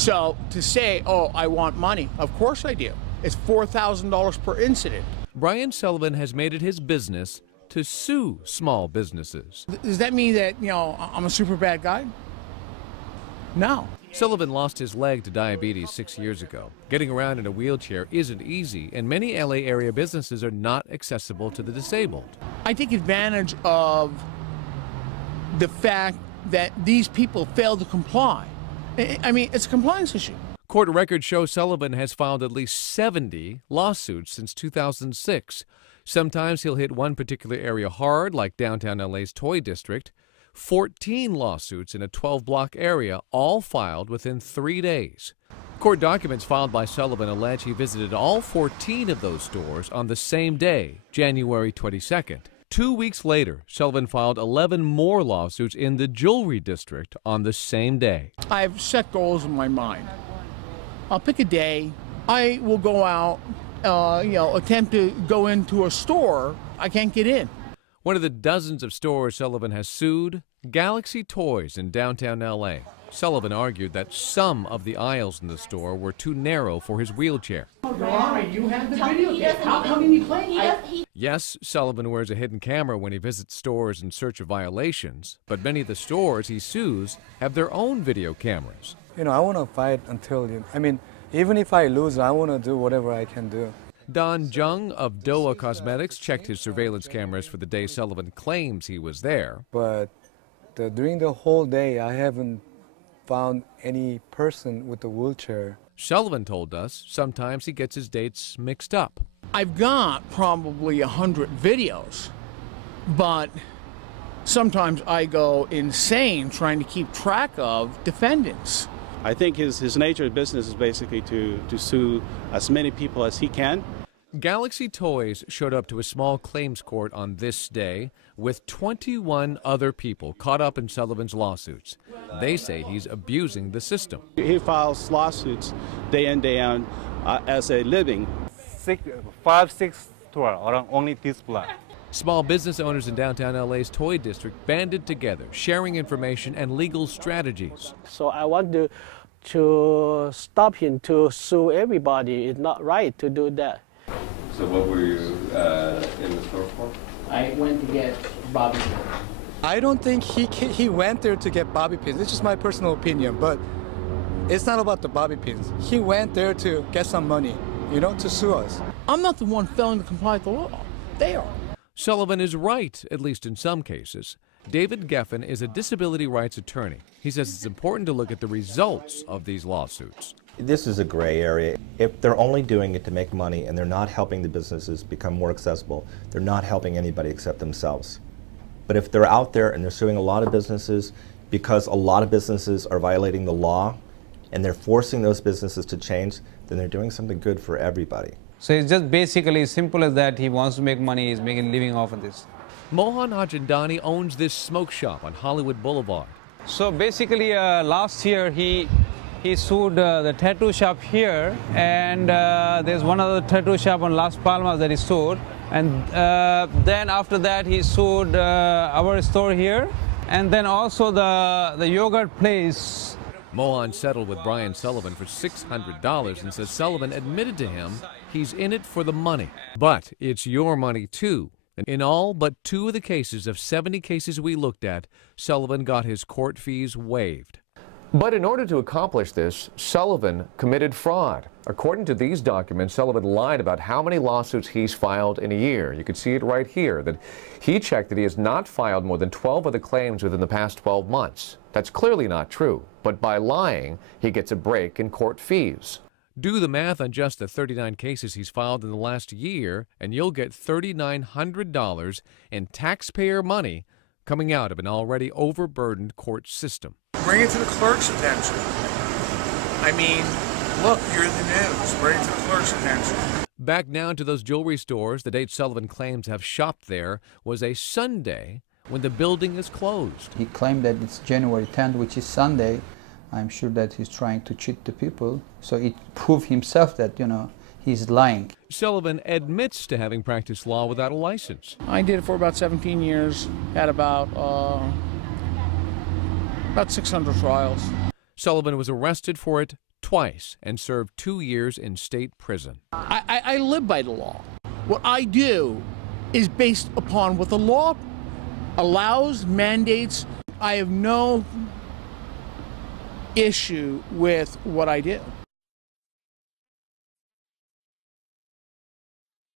So to say, oh, I want money, of course I do. It's $4,000 per incident. Brian Sullivan has made it his business to sue small businesses. Does that mean that, I'm a super bad guy? No. Sullivan lost his leg to diabetes 6 years ago. Getting around in a wheelchair isn't easy, and many LA area businesses are not accessible to the disabled. I take advantage of the fact that these people fail to comply. I mean, it's a compliance issue. Court records show Sullivan has filed at least 70 lawsuits since 2006. Sometimes he'll hit one particular area hard, like downtown LA's Toy District. 14 lawsuits in a 12-block area, all filed within 3 days. Court documents filed by Sullivan allege he visited all 14 of those stores on the same day, January 22nd. 2 weeks later, Sullivan filed 11 more lawsuits in the Jewelry District on the same day. I've set goals in my mind. I'll pick a day. I will go out, attempt to go into a store. I can't get in. One of the dozens of stores Sullivan has sued, Galaxy Toys in downtown LA. Sullivan argued that some of the aisles in the store were too narrow for his wheelchair. Your Honor, you have the video. How come you play? Yes, Sullivan wears a hidden camera when he visits stores in search of violations, but many of the stores he sues have their own video cameras. I want to fight until, even if I lose, I want to do whatever I can do. Don Jung of Doa Cosmetics checked his surveillance cameras for the day Sullivan claims he was there. But during the whole day, I haven't found any person with a wheelchair. Sullivan told us sometimes he gets his dates mixed up. I've got probably 100 videos, but sometimes I go insane trying to keep track of defendants. I think his nature of business is basically to sue as many people as he can. Galaxy Toys showed up to a small claims court on this day with 21 other people caught up in Sullivan's lawsuits. They say he's abusing the system. He files lawsuits day in, day out as a living. 5, 6 stores around only this block. Small business owners in downtown LA's Toy District banded together, sharing information and legal strategies. So I want to stop him to sue everybody. It's not right to do that. So what were you in the store for? I went to get bobby pins. I don't think he went there to get bobby pins. It's just my personal opinion, but it's not about the bobby pins. He went there to get some money, to sue us. I'm not the one failing to comply with the law. They are. Sullivan is right, at least in some cases. David Geffen is a disability rights attorney. He says it's important to look at the results of these lawsuits. This is a gray area. If they're only doing it to make money and they're not helping the businesses become more accessible, they're not helping anybody except themselves. But if they're out there and they're suing a lot of businesses because a lot of businesses are violating the law and they're forcing those businesses to change, then they're doing something good for everybody. So it's just basically as simple as that. He wants to make money, he's making a living off of this. Mohan Hajandani owns this smoke shop on Hollywood Boulevard. So basically last year he sued the tattoo shop here, and there's one other tattoo shop on Las Palmas that he sued, and then after that he sued our store here, and then also the yogurt place. Mohan settled with Brian Sullivan for $600 and says Sullivan admitted to him he's in it for the money. But it's your money too. In all but 2 of the cases of 70 cases we looked at, Sullivan got his court fees waived. But in order to accomplish this, Sullivan committed fraud. According to these documents, Sullivan lied about how many lawsuits he's filed in a year. You can see it right here, that he checked that he has not filed more than 12 other claims within the past 12 months. That's clearly not true, but by lying, he gets a break in court fees. Do the math on just the 39 cases he's filed in the last year, and you'll get $3,900 in taxpayer money coming out of an already overburdened court system. Bring it to the clerk's attention. I mean, look, you're in the news. Bring it to the clerk's attention. Back now to those jewelry stores. The date Sullivan claims to have shopped there was a Sunday when the building is closed. He claimed that it's January 10th, which is Sunday. I'm sure that he's trying to cheat the people. So it proved himself that, he's lying. Sullivan admits to having practiced law without a license. I did it for about 17 years, had about 600 trials. Sullivan was arrested for it twice and served 2 years in state prison. I live by the law. What I do is based upon what the law allows, mandates. I have no issue with what I do.